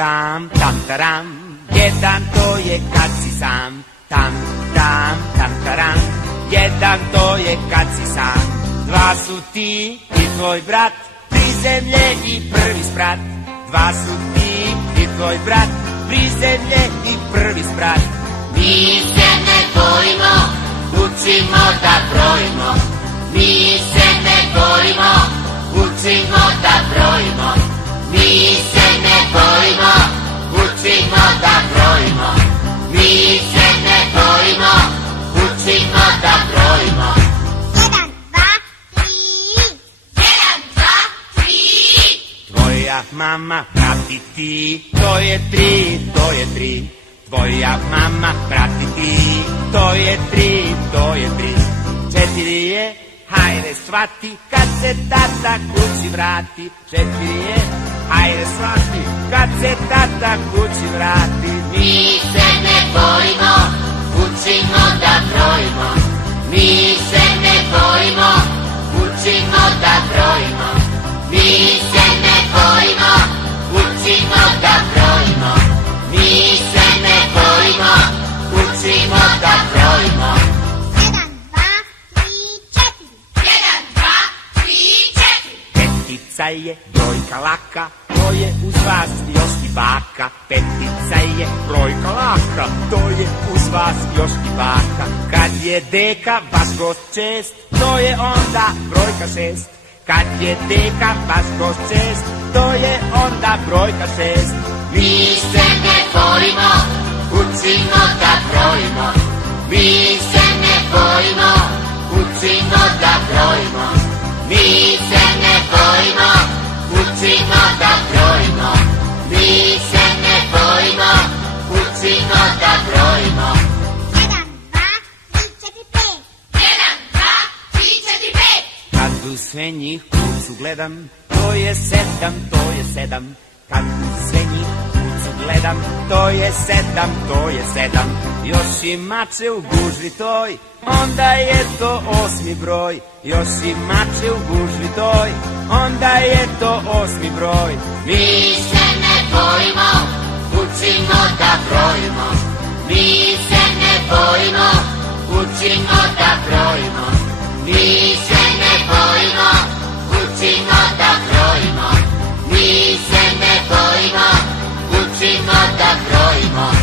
tam, tam, taram. Jedan to je kad si sam, tam, tam, tam, taram. Jedan to je kad si sam. Dva su ti i tvoj brat, prizemlje i prvi sprat. Dva su ti i tvoj brat, prizemlje i prvi sprat. Mi se ne bojimo, učimo da brojimo. Mi se ne bojimo, učimo da brojimo. Mi se ne bojimo, učimo da brojimo. Mi se ne bojimo, učimo da brojimo. 1, 2, 3. 1, 2, 3. Tvoja mama prati ti, to je 3, to je 3. Tvoja mama prati ti, to je 3, to je 3. 4 je, hajde shvati, kad se tata kući vrati. 4 je, hajde shvati, kad se tata kući vrati. Mi se ne bojimo, učimo da brojimo. Mi se ne bojimo, učimo da brojimo. Mi se ne bojimo, učimo da brojimo. Mi se ne bojimo, učimo da brojimo. 1, 2, 3, 4. 1, 2, 3, 4. Petica je brojka laka, to je uz vas još i baka. Petica je brojka laka, to je uz vas još i baka. Kad je deka vaš gost čest, to je onda brojka 6. Kad je deka vaš gost čest, to je onda brojka 6. Mi se ne bojimo, učimo da brojimo. Mi se ne bojimo, učimo da brojimo. Mi se ne bojimo, učimo da brojimo. Mi se ne bojimo, učimo da brojimo. 1, 2, 3, 4, 5. 1, 2, 3, 4, 5. Kad u sve njih kucu gledam, to je 7, to je 7. Kad u sve njih kucu gledam, to je 7, to je 7. Još i mače u gužvi toj, onda je to 8. broj. Još i mače u gužvi toj, onda je to 8. broj. Mi se ne bojimo, učimo da brojimo. Mi se ne bojimo, učimo da brojimo. Mi se ne bojimo, učimo da brojimo. Mi se ne bojimo, učimo da brojimo.